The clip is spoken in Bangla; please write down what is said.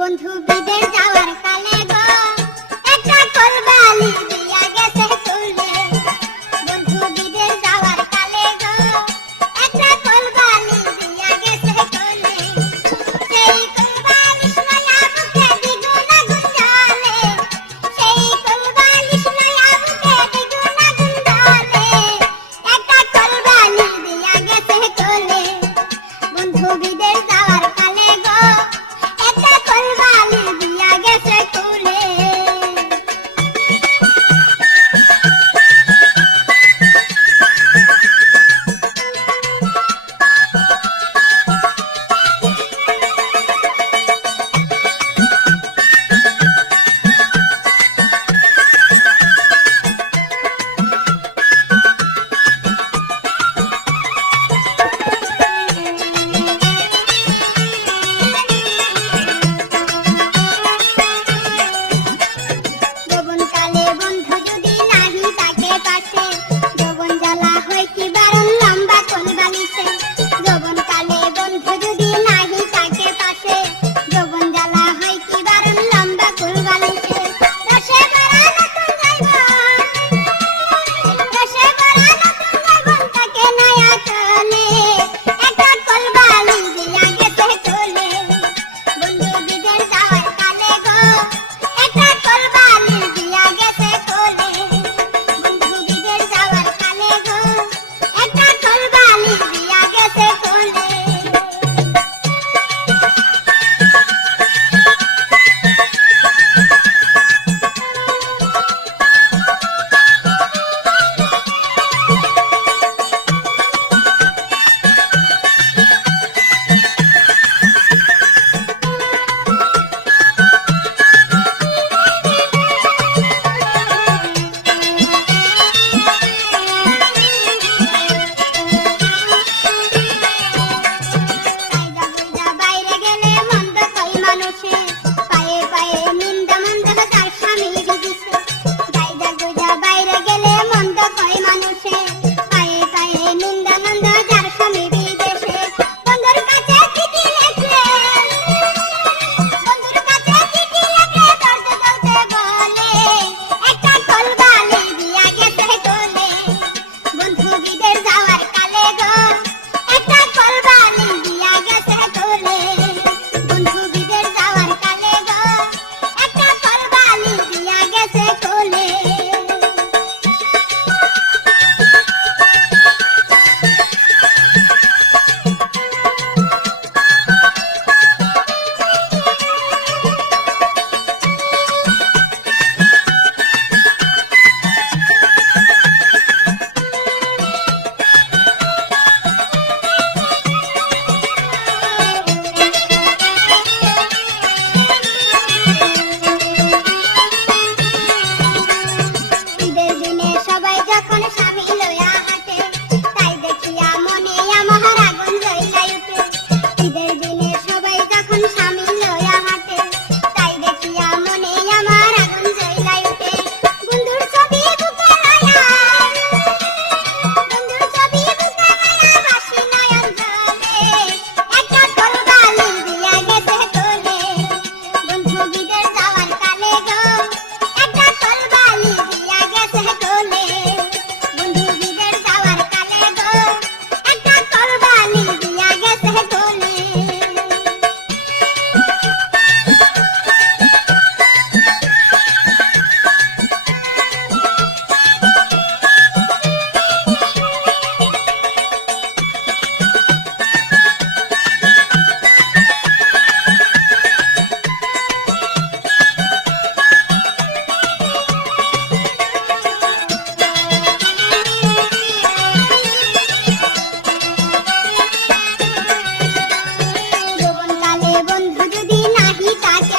বন্ধু বিদেশ যাওয়ার কালে গো একটা কোলবালি দিয়া গেছে কোলে। বন্ধু বিদেশ যাওয়ার কালে গো একটা কোলবালি দিয়া গেছে কোলে। সেই কোলবালিশ নয়া বুকে দ্বিগুণ আগুন জ্বলে। সেই কোলবালিশ নয়া বুকে দ্বিগুণ আগুন জ্বলে। একটা কোলবালি দিয়া গেছে কোলে। বন্ধু বিদেশ যাওয়ার কালে গো একটা কোলবালি দিয়া গেছে কোলে। যৌবনকালে বন্ধু যদি নাহি থাকে পাশে, যৌবন জ্বালা হয় কি বারণ লম্বা কোলবালিশে। যৌবনকালে বন্ধু যদি নাহি থাকে পাশে, যৌবন জ্বালা হয় কি বারণ লম্বা কোলবালিশে। রসে ভরা নতুন যৌবন, রসে ভরা নতুন যৌবন তাকে নয়া চলে। একটা কোলবালি দিয়া গেছে কোলে। বন্ধু বিদেশ যাওয়ার কালে গো একটা কোলবালি দিয়া গেছে কোলে। বন্ধু বিদেশ যাওয়ার কালে গো একটা কোলবালি দিয়া গেছে কোলে। সাইদা বুইদা বাইরে গেলে মন্দ কই মানুষে, পায়ে পায়ে নিন্দা মন্দ তার স্বামী বিদিছে। সাইদা বুইদা বাইরে গেলে মন্দ কই মানুষে, পায়ে পায়ে নিন্দা মন্দ যার স্বামী বিদেশে। বন্ধুর কাছে চিঠি লেখলে, বন্ধুর কাছে চিঠি লেখলে দরজা দরজা বলে। একটা কোলবালি দিয়া গেছে কোলে। বন্ধু বিদেশ যাওয়ার কালে গো একটা কোলবালি দিয়া গেছে কোলে। বন্ধু বিদেশ যাওয়ার কালে গো একটা কোলবালি দিয়া গেছে কোলে। ঈদের দিনে সবাই যখন স্বামী লইয়া হাঁটে, তাই দেখিয়া মনে আমার আগুন জ্বইলা উঠে। ঈদের দিনে সবাই যখন স্বামী লইয়া হাঁটে, তাই দেখিয়া মনে আমার আগুন জ্বইলা উঠে। বন্ধুর ছবি বুকে লইয়া, বন্ধুর ছবি বুকে লইয়া বাসি নয়ন জলে। একটা কোলবালি দিয়া গেছে কোলে। বন্ধু বিদেশ যাওয়ার কালে গো একটা কোলবালি দিয়া গেছে কোলে। বন্ধু বিদেশ যাওয়ার কালে গো একটা কোলবালি দিয়া গেছে কোলে। যৌবনকালে বন্ধু যদি নাহি থাকে